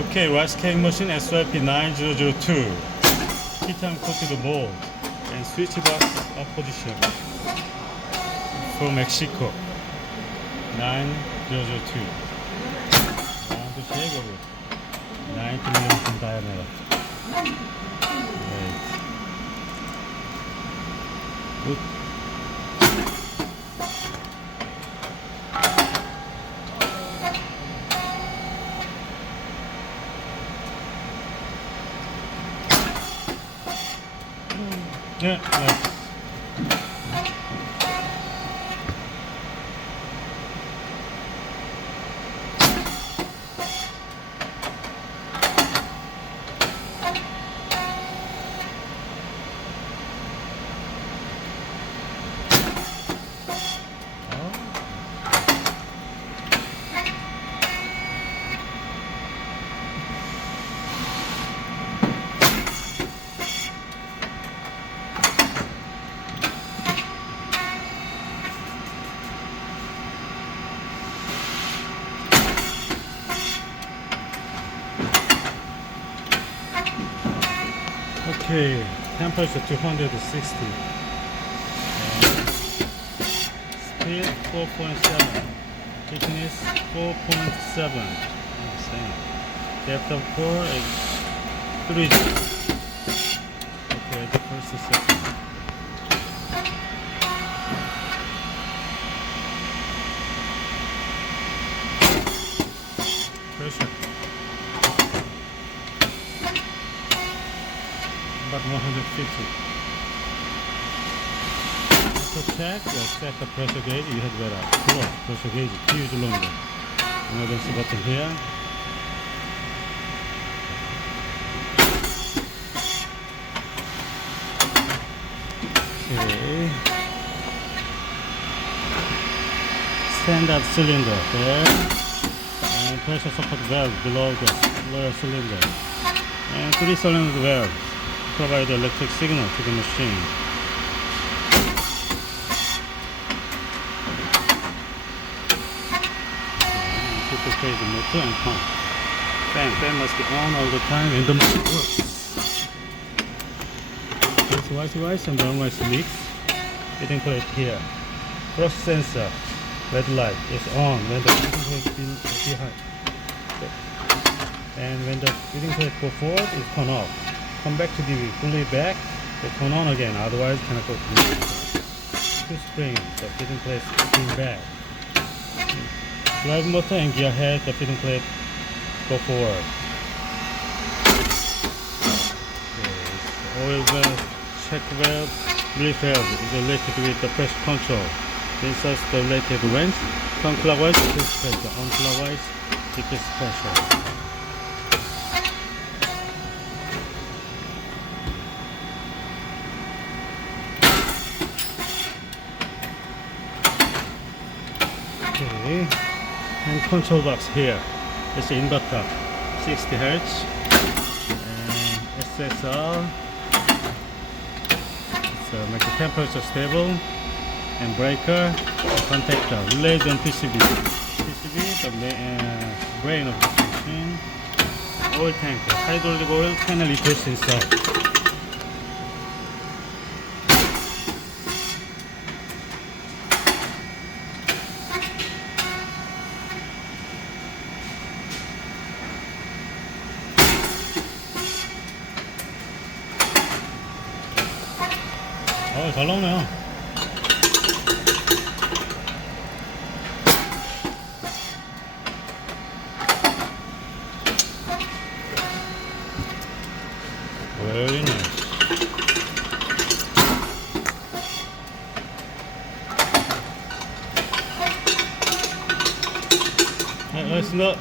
Okay, rice cake machine SYP9002 Titanium Coated Moulds and switch box position from Mexico 9002 round shape of it 90 mm diameter. Right. Good. Yeah, nice. Okay, temperature 260. Speed 4.7. Thickness 4.7. Same. Depth of core is 3. Okay, the first and second. Pressure. About 150. To check the pressure gauge, you have better close pressure gauge, huge longer. Emergency button here. Okay. Standard cylinder there. And pressure support valve below the lower cylinder. And 3 cylinder valve provide electric signal to the machine. Prepare the motor and pump. Fan must be on all the time when the machine works. This white rice and brown rice mix. Feeding plate here. Frost sensor, red light is on when the feeding plate is behind. And when the feeding plate go forward, it's turn off. Come back to the fully back, they turn on again, otherwise cannot go to the two springs, the feeding plate spin back. Drive motor and gear head, the feeding plate go forward. Okay, oil valve, check valve, relief valve is related with the pressure control. Insert the related wrench, turn clockwise, decrease pressure, on clockwise, decrease pressure. Okay, and control box here. It's an inverter, 60 Hz, and SSR. So make the temperature stable, and breaker, contactor, relays, and PCB. PCB, the brain of this machine. Oil tank, hydraulic oil, 10 liters inside. 잘 나오네요. Very nice. Alright, listen up.